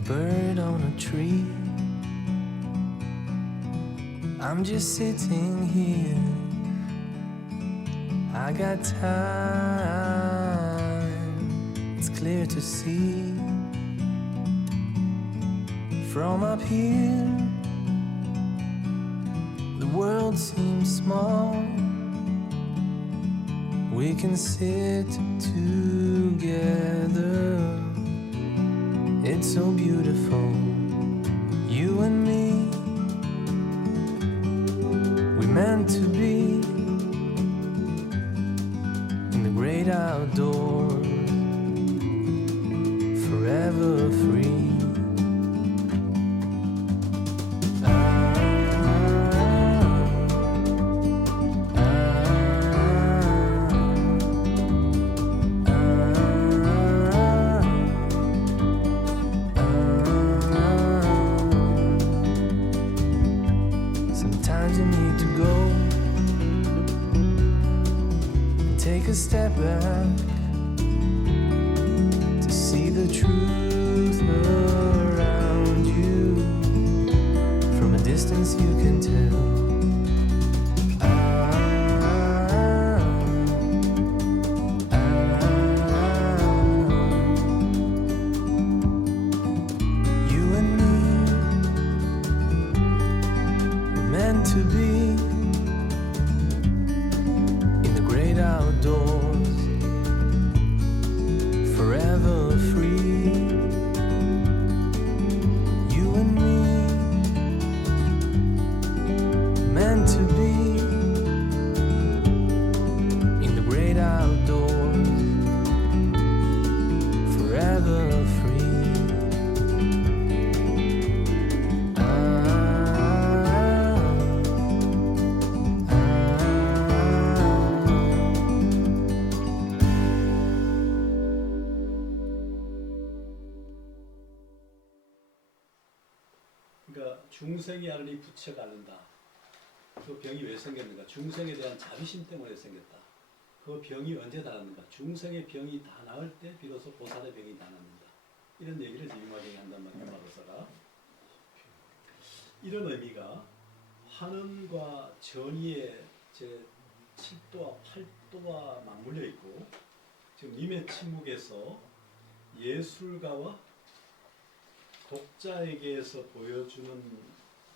a bird on a tree. I'm just sitting here. I got time. It's clear to see. From up here, the world seems small. We can sit together. It's so beautiful, you and me. We meant to be in the great outdoors, forever free. Sometimes you need to go and take a step back to see the truth around you. From a distance you can tell. You and me were meant to be in the great outdoors, forever free. You and me meant to be in the great outdoors, forever free. 그러니까 중생이 앓으니 부처가 앓는다. 그 병이 왜 생겼는가? 중생에 대한 자비심 때문에 생겼다. 그 병이 언제 낫는가? 중생의 병이 다 나을 때 비로소 보살의 병이 다 낫는다. 이런 얘기를 유마경이 한단 말이에요. 유마로서가. 이런 의미가 환원과 전의의 제 7도와 8도와 맞물려 있고, 지금 님의 침묵에서 예술가와 독자에게서 보여주는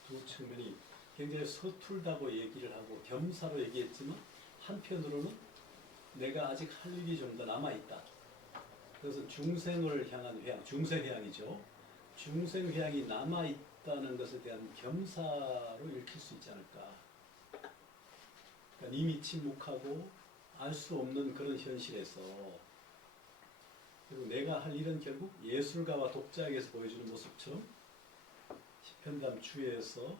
두 측면이 굉장히 서툴다고 얘기를 하고 겸사로 얘기했지만, 한편으로는 내가 아직 할 일이 좀 더 남아있다. 그래서 중생을 향한 회양, 중생회양이죠. 중생회양이 남아있다는 것에 대한 겸사로 읽힐 수 있지 않을까. 그러니까 이미 침묵하고 알 수 없는 그런 현실에서, 그리고 내가 할 일은 결국 예술가와 독자에게서 보여주는 모습처럼 시편담 주에서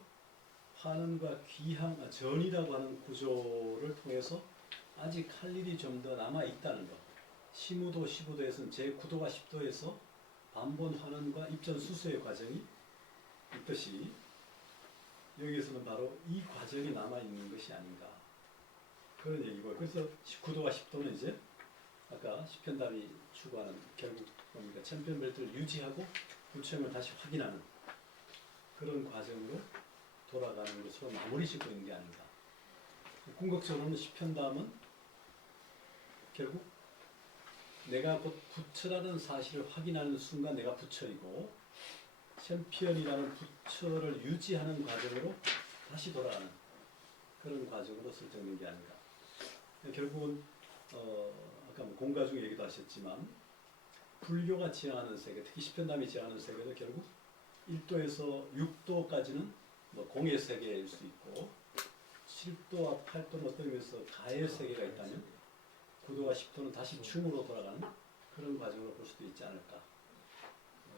환원과 귀향, 전이라고 하는 구조를 통해서 아직 할 일이 좀 더 남아있다는 것. 시무도 15도에서는 제9도와 10도에서 반본 환원과 입전 수수의 과정이 있듯이 여기에서는 바로 이 과정이 남아있는 것이 아닌가, 그런 얘기고, 그래서 9도와 10도는 이제 아까 시편답이 추구하는 결국 뭡니까? 천편벨트를 유지하고 부처임을 다시 확인하는 그런 과정으로 돌아가는 것으로 마무리 짓고 있는 게 아닌가. 궁극적으로는 시편담은 결국 내가 곧 부처라는 사실을 확인하는 순간 내가 부처이고, 챔피언이라는 부처를 유지하는 과정으로 다시 돌아가는 그런 과정으로 설정된 게 아닌가. 결국은 아까 뭐 공가 중에 얘기도 하셨지만, 불교가 지향하는 세계, 특히 시편담이 지향하는 세계도 결국 1도에서 6도까지는 뭐 공의 세계일 수 있고, 7도와 8도는 어떤 의미에서 가의 세계가 있다면 9도와 10도는 다시 춤으로 돌아가는 그런 과정으로 볼 수도 있지 않을까.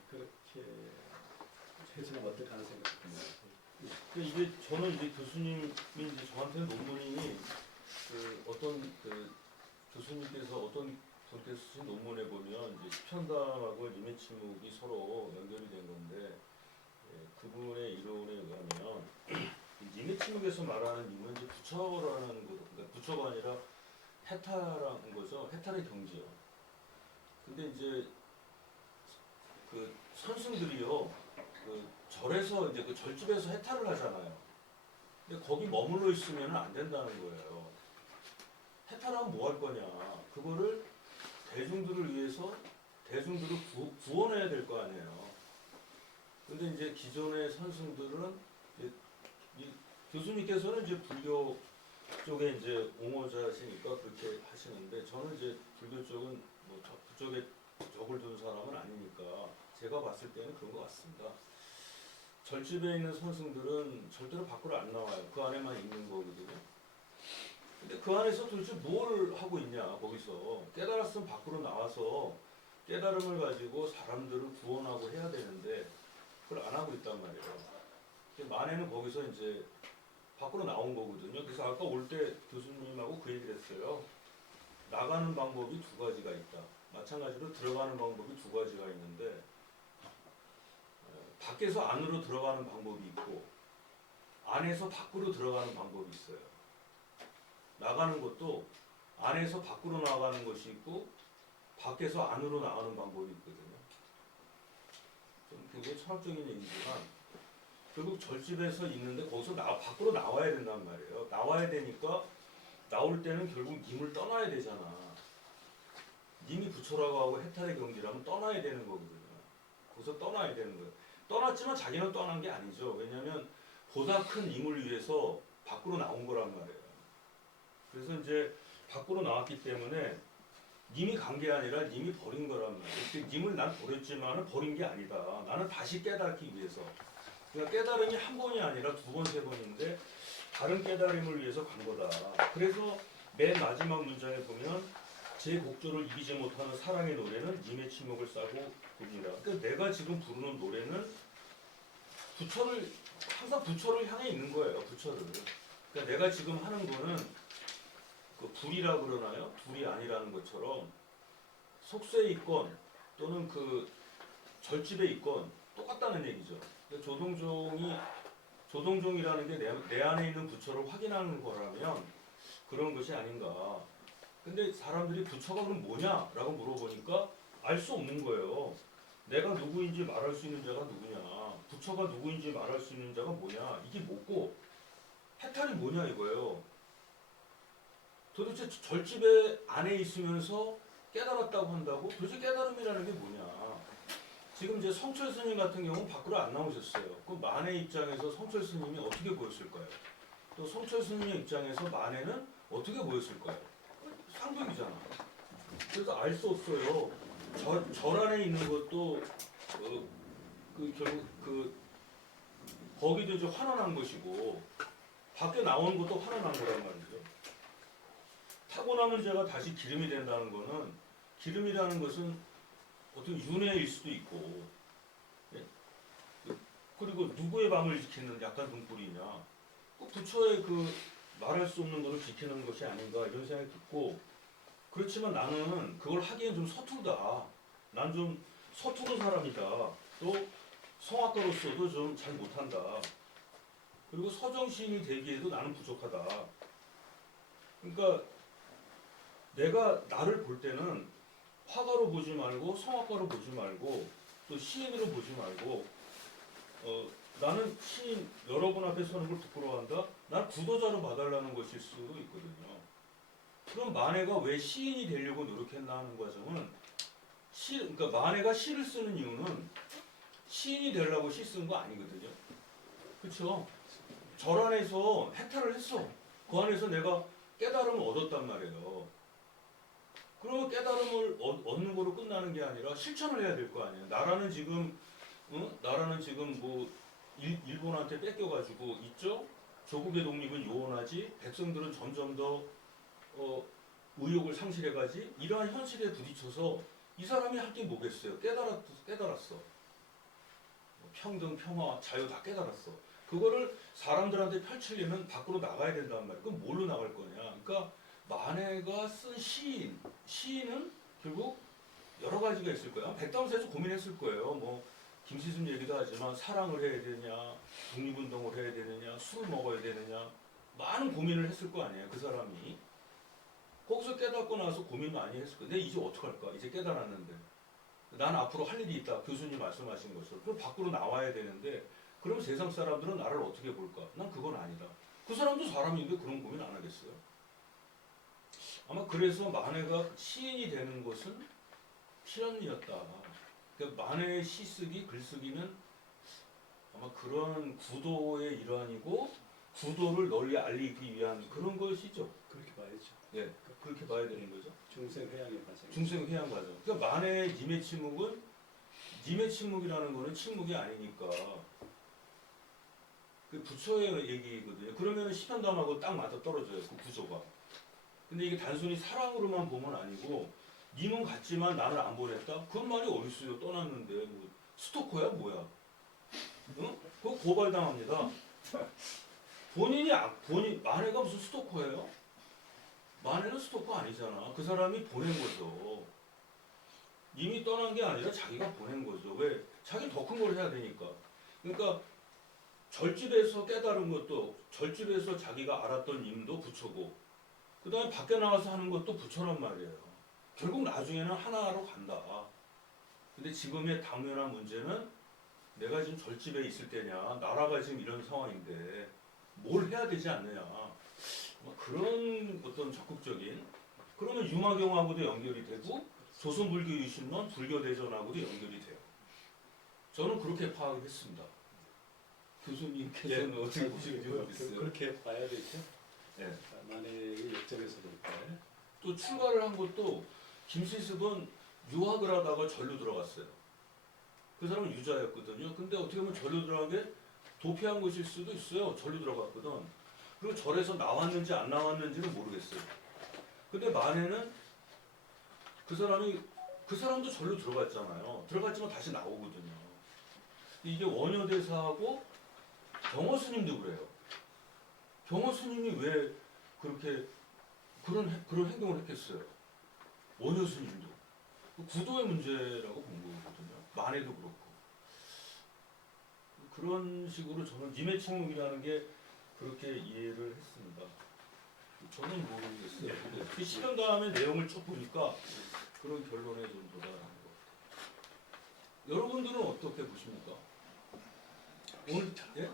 그렇게 해석하면 어떨까 하는 생각이 듭니다. 이게 저는 이제 교수님이 이제 저한테는 논문이 어떤 교수님께서 어떤 분께서 쓰신 논문에 보면 이제 시편담하고 님의 침묵이 서로 연결이 된 건데, 그분의 이론에 의하면 님의 침묵에서 말하는 님은 이제 부처라는 거, 그러니까 부처가 아니라 해탈한 거죠. 해탈의 경지요. 근데 이제 그 선승들이요, 그 절에서 이제 그 절집에서 해탈을 하잖아요. 근데 거기 머물러 있으면 안 된다는 거예요. 해탈하면 뭐 할 거냐? 그거를 대중들을 위해서 대중들을 구원해야 될 거 아니에요. 근데 이제 기존의 선승들은 이제 이 교수님께서는 이제 불교 쪽에 이제 옹호자시니까 그렇게 하시는데 저는 이제 불교 쪽은 뭐 그쪽에 적을 둔 사람은 아니니까 제가 봤을 때는 그런 것 같습니다. 절집에 있는 선승들은 절대로 밖으로 안 나와요. 그 안에만 있는 거거든요. 근데 그 안에서 도대체 뭘 하고 있냐, 거기서. 깨달았으면 밖으로 나와서 깨달음을 가지고 사람들을 구원하고 해야 되는데 그걸 안 하고 있단 말이에요. 만에는 거기서 이제 밖으로 나온 거거든요. 그래서 아까 올 때 교수님하고 그 얘기를 했어요. 나가는 방법이 두 가지가 있다. 마찬가지로 들어가는 방법이 두 가지가 있는데 밖에서 안으로 들어가는 방법이 있고 안에서 밖으로 들어가는 방법이 있어요. 나가는 것도 안에서 밖으로 나가는 것이 있고 밖에서 안으로 나가는 방법이 있거든요. 좀 굉장히 철학적인 얘기지만 결국 절집에서 있는데 거기서 밖으로 나와야 된단 말이에요. 나와야 되니까 나올 때는 결국 님을 떠나야 되잖아. 님이 부처라고 하고 해탈의 경지라면 떠나야 되는 거거든요. 거기서 떠나야 되는 거예요. 떠났지만 자기는 떠난 게 아니죠. 왜냐하면 보다 큰 님을 위해서 밖으로 나온 거란 말이에요. 그래서 이제 밖으로 나왔기 때문에 님이 간 게 아니라 님이 버린 거란 말이에요. 님을 난 버렸지만 버린 게 아니다. 나는 다시 깨닫기 위해서. 그러니까 깨달음이 한 번이 아니라 두 번, 세 번인데 다른 깨달음을 위해서 간 거다. 그래서 맨 마지막 문장에 보면 제 곡조를 이기지 못하는 사랑의 노래는 님의 침묵을 싸고 봅니다. 그러니까 내가 지금 부르는 노래는 부처를 항상 부처를 향해 있는 거예요. 부처를. 그러니까 내가 지금 하는 거는 그 불이라 그러나요? 불이 아니라는 것처럼 속세에 있건 또는 그 절집에 있건 똑같다는 얘기죠. 조동종이라는 게 내 안에 있는 부처를 확인하는 거라면 그런 것이 아닌가. 근데 사람들이 부처가 그럼 뭐냐라고 물어보니까 알 수 없는 거예요. 내가 누구인지 말할 수 있는 자가 누구냐, 부처가 누구인지 말할 수 있는 자가 뭐냐, 이게 뭐고 해탈이 뭐냐 이거예요. 도대체 절집에 안에 있으면서 깨달았다고 한다고 도대체 깨달음이라는 게 뭐냐. 지금 이제 성철 스님 같은 경우는 밖으로 안 나오셨어요. 그럼 만의 입장에서 성철 스님이 어떻게 보였을까요? 또 성철 스님의 입장에서 만에는 어떻게 보였을까요? 상극이잖아. 그래서 알 수 없어요. 절 안에 있는 것도 결국 거기도 이제 환원한 것이고 밖에 나오는 것도 환원한 거란 말이죠. 타고남은 자가 다시 기름이 된다는 거는 기름이라는 것은 어떤 윤회일 수도 있고, 예? 그리고 누구의 밤을 지키는 약간 등불이냐, 부처의 그 말할 수 없는 것을 지키는 것이 아닌가 이런 생각이 듣고, 그렇지만 나는 그걸 하기엔 좀 서툴다. 난 좀 서투른 사람이다. 또 성악가로서도 좀 잘 못한다. 그리고 서정시인이 되기에도 나는 부족하다. 그러니까 내가 나를 볼 때는 화가로 보지 말고 성악가로 보지 말고 또 시인으로 보지 말고 나는 시인 여러분 앞에 서는 걸 부끄러워한다? 난 구도자로 봐달라는 것일 수도 있거든요. 그럼 만해가 왜 시인이 되려고 노력했나 하는 과정은 그러니까 만해가 시를 쓰는 이유는 시인이 되려고 시 쓴 거 아니거든요. 그렇죠? 절 안에서 해탈을 했어. 그 안에서 내가 깨달음을 얻었단 말이에요. 그러면 깨달음을 얻는 거로 끝나는 게 아니라 실천을 해야 될 거 아니에요. 나라는 지금 뭐 일본한테 뺏겨가지고 있죠. 조국의 독립은 요원하지. 백성들은 점점 더 의욕을 상실해가지. 이러한 현실에 부딪혀서 이 사람이 할 게 뭐겠어요? 깨달았어. 평등, 평화, 자유 다 깨달았어. 그거를 사람들한테 펼치려면 밖으로 나가야 된단 말이에요. 그럼 뭘로 나갈 거냐? 그러니까 만해가 쓴 시인은 결국 여러 가지가 있을 거예요. 백담사에서 고민했을 거예요. 뭐 김시순 얘기도 하지만 사랑을 해야 되냐, 독립운동을 해야 되느냐, 술을 먹어야 되느냐, 많은 고민을 했을 거 아니에요. 그 사람이 거기서 깨닫고 나서 고민 많이 했을 거예요. 근데 이제 어떡할까? 이제 깨달았는데 난 앞으로 할 일이 있다. 교수님 말씀하신 것처럼. 그럼 밖으로 나와야 되는데 그럼 세상 사람들은 나를 어떻게 볼까? 난 그건 아니다. 그 사람도 사람인데 그런 고민 안 하겠어요. 아마 그래서 만해가 시인이 되는 것은 필연이었다. 그러니까 만해의 시쓰기, 글쓰기는 아마 그런 구도의 일환이고 구도를 널리 알리기 위한 그런 것이죠. 그렇게 봐야죠. 예, 그렇게 봐야 되는 거죠. 중생 회양의 과정. 중생 회양 과정. 그러니까 만해의 님의 침묵은 님의 침묵이라는 거는 침묵이 아니니까 그 부처의 얘기거든요. 그러면 시편담하고 딱 맞아 떨어져요. 그 구조가. 근데 이게 단순히 사랑으로만 보면 아니고 님은 같지만 나를 안 보냈다? 그런 말이 어딨어요. 떠났는데 뭐 스토커야 뭐야? 응? 그거 고발당합니다. 본인 만해가 무슨 스토커예요? 만해는 스토커 아니잖아. 그 사람이 보낸 거죠. 님이 떠난 게 아니라 자기가 보낸 거죠. 왜? 자기 더 큰 걸 해야 되니까. 그러니까 절집에서 깨달은 것도 절집에서 자기가 알았던 님도 부처고 그 다음에 밖에 나가서 하는 것도 부처란 말이에요. 결국 나중에는 하나로 간다. 근데 지금의 당면한 문제는 내가 지금 절집에 있을 때냐 나라가 지금 이런 상황인데 뭘 해야 되지 않느냐 그런 어떤 적극적인 그러면 유마경하고도 연결이 되고 조선불교 유신론 불교대전하고도 연결이 돼요. 저는 그렇게 파악을 했습니다. 교수님께서는 어떻게 보시는지 모르겠어요. 그렇게 봐야 되죠. 네. 만해의 역점에서 볼 때. 또 출가를 한 것도 김시습은 유학을 하다가 절로 들어갔어요. 그 사람은 유자였거든요. 근데 어떻게 보면 절로 들어간 게 도피한 것일 수도 있어요. 절로 들어갔거든. 그리고 절에서 나왔는지 안 나왔는지는 모르겠어요. 근데 만해는 그 사람도 절로 들어갔잖아요. 들어갔지만 다시 나오거든요. 이게 원효대사하고 경호 스님도 그래요. 경호 스님이 왜 그렇게 그런 행동을 했겠어요? 원효 스님도 구도의 문제라고 본 거거든요. 만해도 그렇고 그런 식으로 저는 님의 침묵이라는 게 그렇게 이해를 했습니다. 저는 모르겠어요. 근데 그 시간 다음에 내용을 쭉 보니까 그런 결론에 좀 도달하는 것 같아요. 여러분들은 어떻게 보십니까? 오늘 예?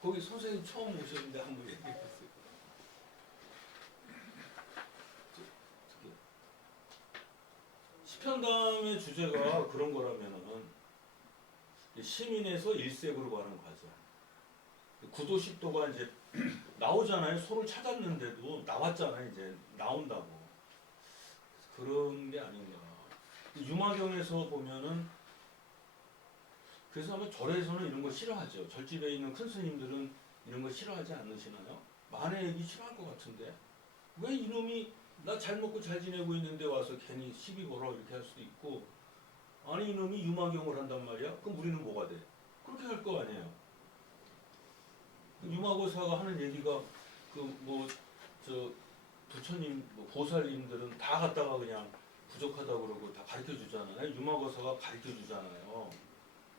거기 선생님 처음 오셨는데 한번 얘기해 보세요. 시편담의 주제가 그런 거라면은 시민에서 일색으로 가는 과정. 구도식도가 이제 나오잖아요. 소를 찾았는데도 나왔잖아요. 이제 나온다고. 그런 게 아닌가. 유마경에서 보면은 그래서 아마 절에서는 이런 거 싫어하죠. 절집에 있는 큰 스님들은 이런 거 싫어하지 않으시나요? 만해 얘기 싫어할 것 같은데 왜 이놈이 나 잘 먹고 잘 지내고 있는데 와서 괜히 시비 걸어 이렇게 할 수도 있고 아니 이놈이 유마경을 한단 말이야? 그럼 우리는 뭐가 돼? 그렇게 할 거 아니에요. 유마고사가 하는 얘기가 그 뭐 저 부처님 뭐 보살님들은 다 갖다가 그냥 부족하다고 그러고 다 가르쳐 주잖아요. 유마고사가 가르쳐 주잖아요.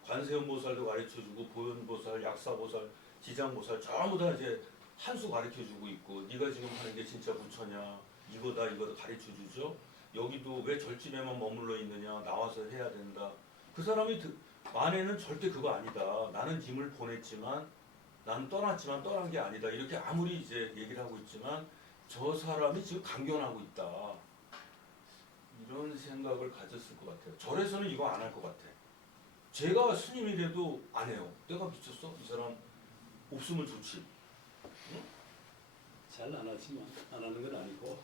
관세음보살도 가르쳐주고 보현보살, 약사보살, 지장보살 전부 다 이제 한 수 가르쳐주고 있고 네가 지금 하는 게 진짜 부처냐 이거다 가르쳐주죠. 여기도 왜 절집에만 머물러 있느냐 나와서 해야 된다. 그 사람이 만해는 절대 그거 아니다. 나는 짐을 보냈지만 나는 떠났지만 떠난 게 아니다. 이렇게 아무리 이제 얘기를 하고 있지만 저 사람이 지금 강변하고 있다. 이런 생각을 가졌을 것 같아요. 절에서는 이거 안 할 것 같아. 제가 스님이 돼도 안 해요. 내가 미쳤어? 이 사람 없으면 좋지. 응? 잘 안 하지만 안 하는 건 아니고.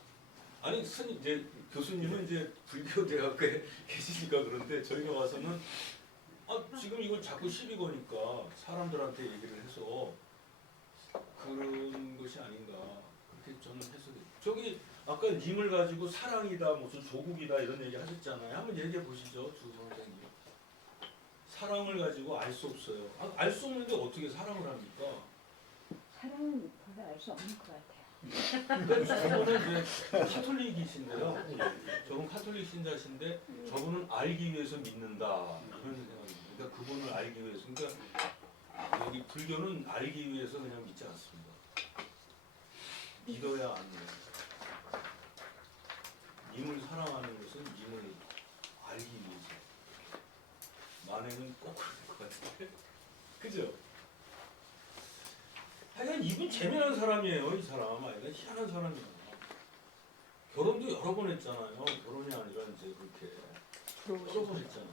아니 스님 이제 교수님은 이제 불교 대학교에 계시니까 그런데 저희가 와서는 지금 이걸 자꾸 시비 거니까 사람들한테 얘기를 해서 그런 것이 아닌가 그렇게 저는 해석이. 저기 아까 님을 가지고 사랑이다 무슨 조국이다 이런 얘기 하셨잖아요. 한번 얘기해 보시죠, 주 선생님. 사랑을 가지고 알 수 없어요. 알 수 없는데 어떻게 사랑을 합니까? 사랑은 별로 알 수 없는 것 같아요. 저분은 이제 카톨릭이신데요. 저분 카톨릭 신자신데 저분은 알기 위해서 믿는다 이런 생각입니다. 그러니까 그분을 알기 위해서. 그러니까 여기 불교는 알기 위해서 그냥 믿지 않습니다. 믿어야 아는 거예요. 님을 사랑하는 것은 님을 알기 위해서. 만에는 꼭 그럴 것 같은데. 그죠? 하여간 이분 재미난 사람이에요. 이 사람 아이가 희한한 사람이에요. 결혼도 여러 번 했잖아요. 결혼이 아니라 이제 그렇게 여러 번 했잖아.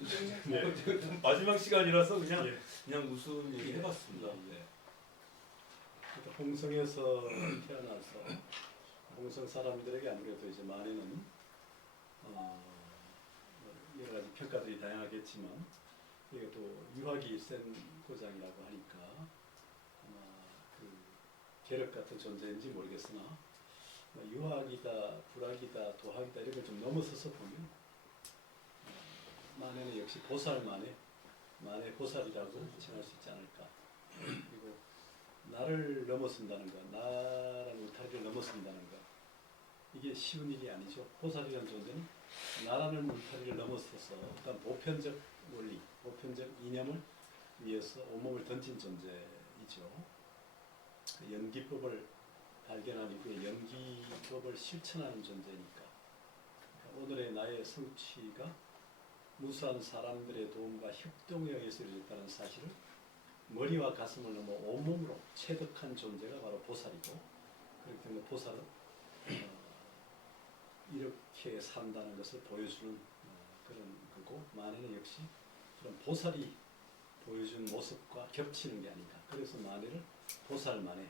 어떻게 마지막 시간이라서 그냥 예. 그냥 무슨 얘기 해봤습니다. 네. 그러니까 홍성에서 태어나서 홍성 사람들에게 아무래도 이제 만에는 뭐 여러 가지 평가들이 다양하겠지만 이게 또 유학이 센 고장이라고 하니까 아마 그 계력 같은 존재인지 모르겠으나 뭐 유학이다, 불학이다, 도학이다 이런 걸 좀 넘어서서 보면 만에는 역시 보살만의 보살이라고 칭할 수 있지 않을까. 그리고 나를 넘어선다는 것, 나라는 울타리를 넘어선다는 것, 이게 쉬운 일이 아니죠. 보살이라는 존재는 나라는 울타리를 넘어서서 어떤 보편적 원리, 보편적 이념을 위해서 온몸을 던진 존재이죠. 연기법을 발견한 이후에 연기법을 실천하는 존재니까 오늘의 나의 성취가 무수한 사람들의 도움과 협동에 의해서 이루어졌다는 사실을 머리와 가슴을 넘어 온몸으로 체득한 존재가 바로 보살이고, 그렇기 때문에 보살은 이렇게 산다는 것을 보여주는 그런 거고, 만해는 역시 그런 보살이 보여준 모습과 겹치는 게 아닌가. 그래서 만해를 보살만해,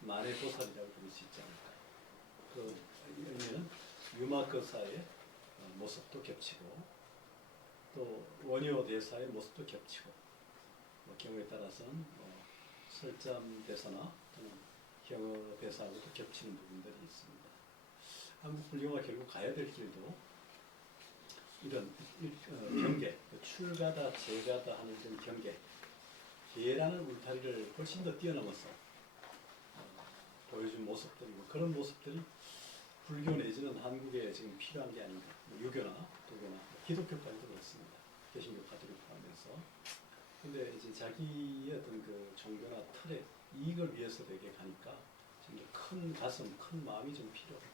만해 보살이라고 부를 수 있지 않을까. 그 의미는 유마거사의 모습도 겹치고 또 원효 대사의 모습도 겹치고, 뭐 경우에 따라서는 설잠 대사나 또는 경어 대사하고도 겹치는 부분들이 있습니다. 한국 불교가 결국 가야 될 길도 이런 경계, 출가다 재가다 하는 이런 경계, 계라는 울타리를 훨씬 더 뛰어넘어서 보여준 모습들이고, 그런 모습들이 불교 내지는 한국에 지금 필요한 게 아닌가. 뭐 유교나 도교나 기독교까지도 그렇습니다. 개신교 가톨릭 포함해서. 근데 이제 자기의 어떤 그 종교나 틀에 이익을 위해서 되게 가니까 좀 큰 가슴, 큰 마음이 좀 필요하고,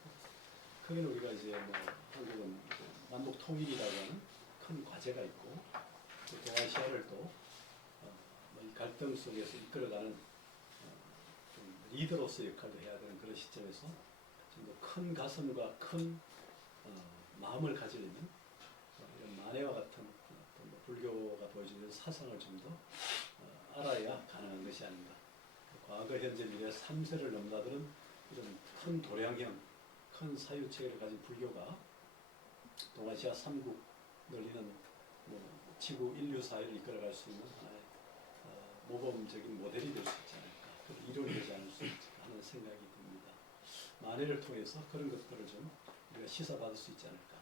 거기는 우리가 이제 뭐 한국은 이제 남북 통일이라고 하는 큰 과제가 있고, 또 동아시아를 또 이 갈등 속에서 이끌어가는 좀 리더로서 역할도 해야 되는 그런 시점에서 좀 더 큰 가슴과 큰 마음을 가지고 있는 이런 만해와 같은 어떤 뭐 불교가 보여주는 사상을 좀 더 알아야 가능한 것이 아닌가. 과거, 현재, 미래 3세를 넘나드는 이런 큰 도량형, 큰 사유체계를 가진 불교가 동아시아 3국 늘리는 뭐 지구 인류 사회를 이끌어갈 수 있는 하나의 모범적인 모델이 될 수 있지 않을까, 그런 이론이 되지 않을 수 있을까 하는 생각이 듭니다. 만해를 통해서 그런 것들을 좀 우리가 시사받을 수 있지 않을까.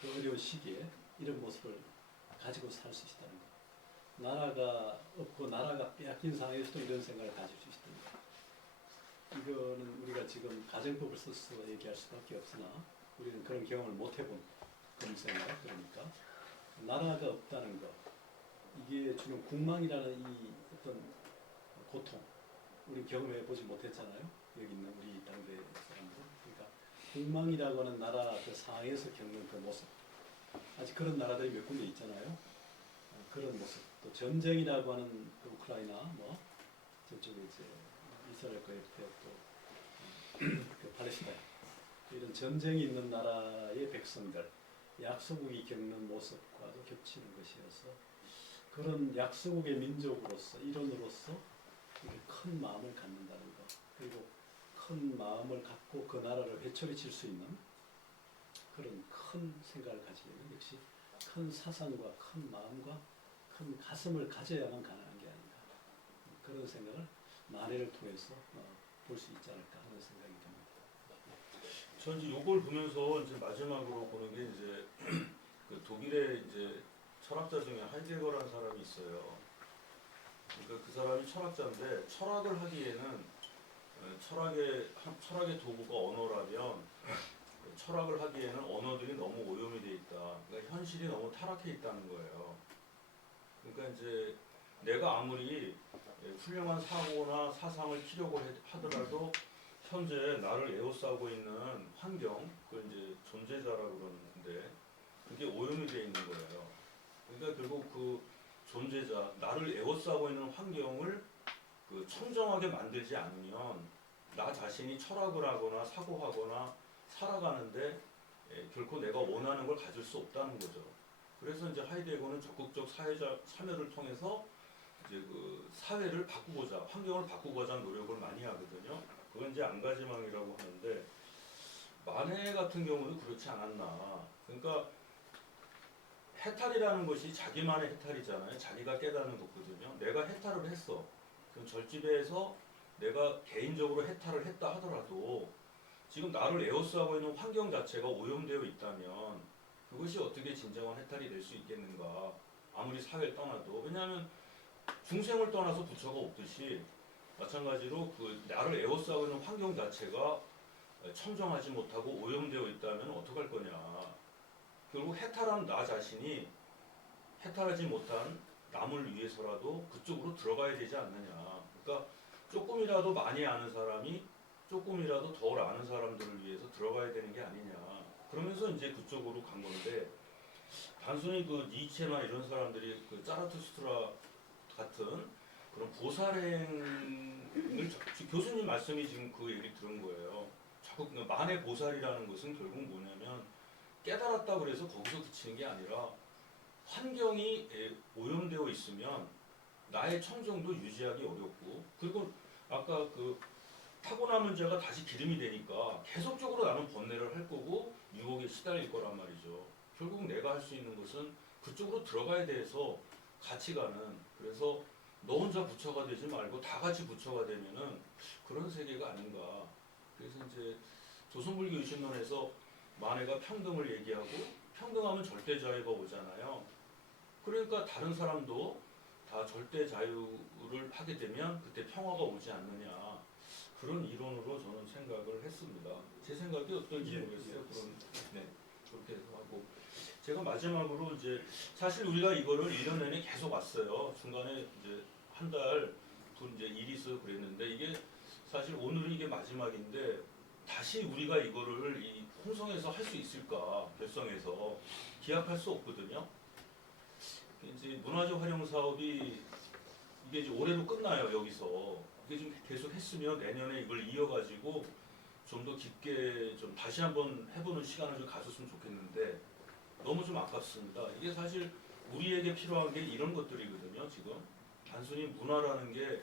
그 어려운 시기에 이런 모습을 가지고 살 수 있다는 것. 나라가 없고 나라가 빼앗긴 상황에서도 이런 생각을 가질 수 있다는 것. 이거는 우리가 지금 가정법을 써서 얘기할 수밖에 없으나 우리는 그런 경험을 못 해본 금생활, 그러니까 나라가 없다는 것, 이게 주는 궁망이라는 이 어떤 고통, 우리 경험해 보지 못했잖아요. 여기 있는 우리 당대 사람들은. 그러니까 궁망이라고 하는 나라 그 상황에서 겪는 그 모습, 아직 그런 나라들이 몇 군데 있잖아요. 그런 모습, 또 전쟁이라고 하는 그 우크라이나, 뭐 저쪽에 이제 이스라엘 그 옆에 또그 팔레스타인, 이런 전쟁이 있는 나라의 백성들, 약소국이 겪는 모습과도 겹치는 것이어서, 그런 약소국의 민족으로서, 일원으로서 이렇게 큰 마음을 갖는다는 것, 그리고 큰 마음을 갖고 그 나라를 회초리칠 수 있는 그런 큰 생각을 가지려면 역시 큰 사상과 큰 마음과 큰 가슴을 가져야만 가능한 게 아닌가, 그런 생각을 만해를 통해서 볼 수 있지 않을까 하는 생각이 듭니다. 전 이제 요걸 보면서 이제 마지막으로 보는 게 이제 그 독일의 이제 철학자 중에 하이데거라는 사람이 있어요. 그러니까 그 사람이 철학자인데, 철학을 하기에는 철학의 도구가 언어라면 철학을 하기에는 언어들이 너무 오염이 돼 있다. 그러니까 현실이 너무 타락해 있다는 거예요. 그러니까 이제 내가 아무리 훌륭한 사고나 사상을 키려고 하더라도 현재 나를 에워싸고 있는 환경, 그걸 이제 존재자라고 그러는데, 그게 오염이 되어 있는 거예요. 그러니까 결국 그 존재자, 나를 에워싸고 있는 환경을 그 청정하게 만들지 않으면 나 자신이 철학을 하거나 사고하거나 살아가는데 결코 내가 원하는 걸 가질 수 없다는 거죠. 그래서 이제 하이데거는 적극적 사회적 참여를 통해서 이제 그 사회를 바꾸고자, 환경을 바꾸고자 노력을 많이 하거든요. 그건 이제 앙가지망이라고 하는데 만해 같은 경우도 그렇지 않았나. 그러니까 해탈이라는 것이 자기만의 해탈이잖아요. 자기가 깨닫는 거거든요. 내가 해탈을 했어. 그럼 절집에서 내가 개인적으로 해탈을 했다 하더라도 지금 나를 에워싸고 있는 환경 자체가 오염되어 있다면 그것이 어떻게 진정한 해탈이 될 수 있겠는가. 아무리 사회를 떠나도. 왜냐하면 중생을 떠나서 부처가 없듯이 마찬가지로 그 나를 에워싸고 있는 환경 자체가 청정하지 못하고 오염되어 있다면 어떡할 거냐. 결국 해탈한 나 자신이 해탈하지 못한 남을 위해서라도 그쪽으로 들어가야 되지 않느냐. 그러니까 조금이라도 많이 아는 사람이 조금이라도 덜 아는 사람들을 위해서 들어가야 되는 게 아니냐. 그러면서 이제 그쪽으로 간 건데 단순히 그 니체나 이런 사람들이 그 짜라투스트라 같은 그런 보살행을 교수님 말씀이 지금 그 얘기 들은 거예요. 자꾸 만의 보살이라는 것은 결국 뭐냐면 깨달았다고 그래서 거기서 그치는 게 아니라 환경이 오염되어 있으면 나의 청정도 유지하기 어렵고 그리고 아까 그 타고난 자가 다시 기름이 되니까 계속적으로 나는 번뇌를 할 거고 유혹에 시달릴 거란 말이죠. 결국 내가 할 수 있는 것은 그쪽으로 들어가야 돼서 같이 가는 그래서 너 혼자 부처가 되지 말고 다 같이 부처가 되면은 그런 세계가 아닌가. 그래서 이제 조선불교 유신론에서 만해가 평등을 얘기하고 평등하면 절대 자유가 오잖아요. 그러니까 다른 사람도 다 절대 자유를 하게 되면 그때 평화가 오지 않느냐. 그런 이론으로 저는 생각을 했습니다. 제 생각이 어떤지 모르겠어요. 네, 그렇게 해서 하고 제가 마지막으로 이제 사실 우리가 이거를 1년 내내 계속 왔어요. 중간에 이제 한 달 이제 일이 있어 그랬는데 이게 사실 오늘은 이게 마지막인데 다시 우리가 이거를 이 홍성에서 할 수 있을까 결성해서 기약할 수 없거든요. 이제 문화적 활용 사업이 이게 이제 올해로 끝나요 여기서. 이게 좀 계속 했으면 내년에 이걸 이어가지고 좀 더 깊게 좀 다시 한번 해보는 시간을 좀 가졌으면 좋겠는데 너무 좀 아깝습니다. 이게 사실 우리에게 필요한 게 이런 것들이거든요. 지금 단순히 문화라는 게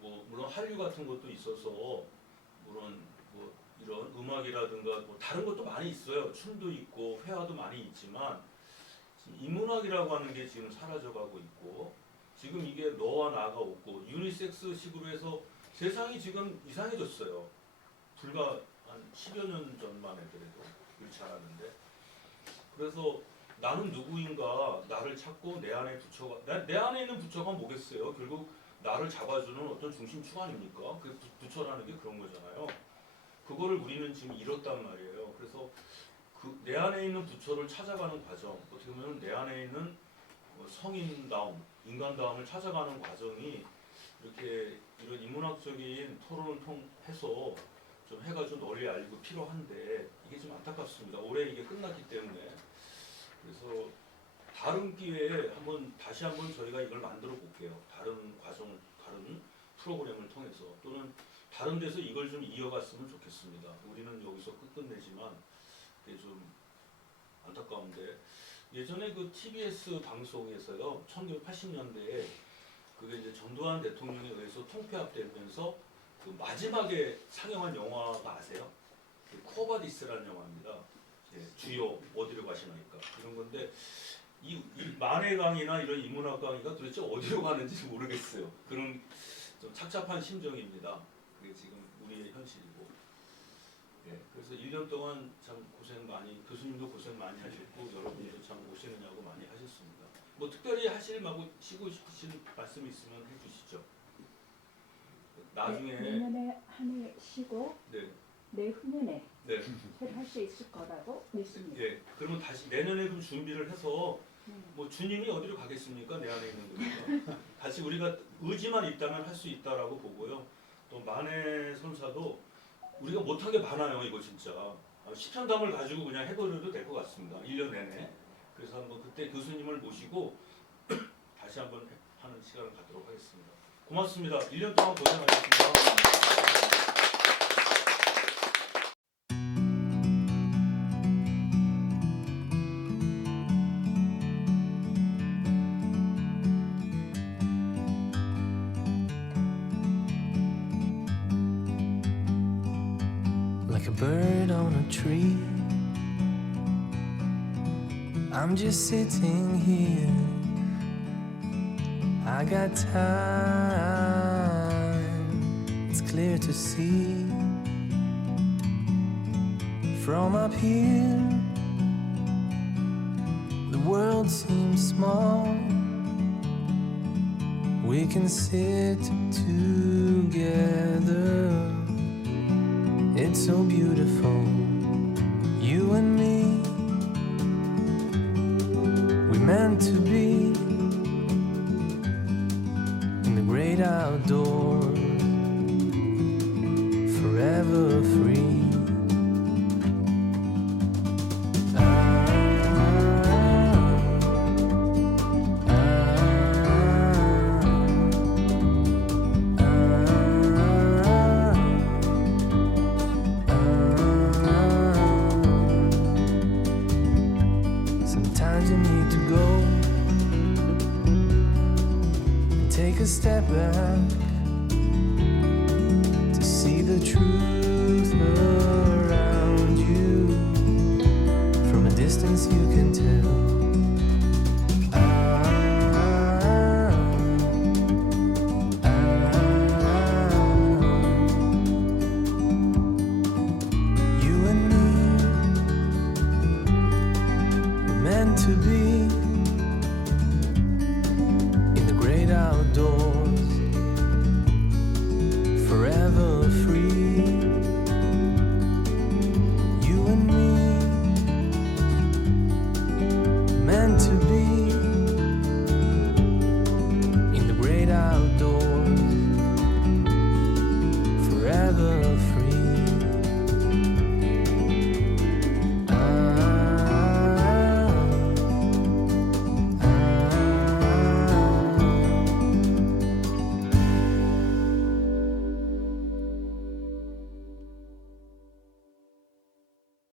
뭐 물론 한류 같은 것도 있어서 물론 뭐 이런 음악이라든가 뭐 다른 것도 많이 있어요. 춤도 있고 회화도 많이 있지만 인문학이라고 하는 게 지금 사라져가고 있고 지금 이게 너와 나가 없고 유니섹스 식으로 해서 세상이 지금 이상해졌어요. 불과 한 10여 년 전만 해도 그렇지 않았는데 그래서 나는 누구인가 나를 찾고 내 안에 부처가 내 안에 있는 부처가 뭐겠어요. 결국 나를 잡아주는 어떤 중심축 아닙니까? 그 부처라는 게 그런 거잖아요. 그거를 우리는 지금 잃었단 말이에요. 그래서 그 내 안에 있는 부처를 찾아가는 과정 어떻게 보면 내 안에 있는 성인다움, 인간다움을 찾아가는 과정이 이렇게 이런 인문학적인 토론을 통해서 좀 해가지고 널리 알고 필요한데 이게 좀 안타깝습니다. 올해 이게 끝났기 때문에 그래서 다른 기회에 다시 한번 저희가 이걸 만들어 볼게요. 다른 과정, 다른 프로그램을 통해서 또는 다른 데서 이걸 좀 이어갔으면 좋겠습니다. 우리는 여기서 끝내지만 그게 좀 안타까운데 예전에 그 TBS 방송에서요 1980년대에 그게 이제 전두환 대통령에 의해서 통폐합되면서 그 마지막에 상영한 영화가 아세요? 그 코바디스라는 영화입니다. 예, 주요 어디로 가시나니까 이런 건데 이 만해 강의나 이런 인문학 강의가 도대체 어디로 가는지 모르겠어요. 그런 좀 착잡한 심정입니다. 그게 지금 우리의 현실이고. 예, 그래서 1년 동안 참 고생 많이 교수님도 고생 많이 하셨고 여러분도 참 오시느냐고 많이 하셨습니다. 뭐 특별히 쉬고 싶으신 말씀 있으면 해주시죠. 나중에 내년에 한 해 쉬고 네. 내후년에 네. 할 수 있을 거라고 믿습니다. 예, 그러면 다시 내년에 좀 준비를 해서 뭐 주님이 어디로 가겠습니까? 내 안에 있는 거니까 다시 우리가 의지만 있다면 할 수 있다라고 보고요. 또 만해 선사도 우리가 못한 게 많아요. 이거 진짜 시편담을 가지고 그냥 해버려도 될 것 같습니다. 1년 내내 그래서 한번 그때 교수님을 모시고 다시 한번 하는 시간을 갖도록 하겠습니다. 고맙습니다. 1년 동안 고생하셨습니다. Like a bird on a tree, I'm just sitting here. I got time, it's clear to see. From up here, the world seems small. We can sit together. It's so beautiful, you and me. We meant to be in the great outdoors, forever free. Sometimes you need to go and take a step back to see the truth around you. From a distance you can tell. You and me, meant to be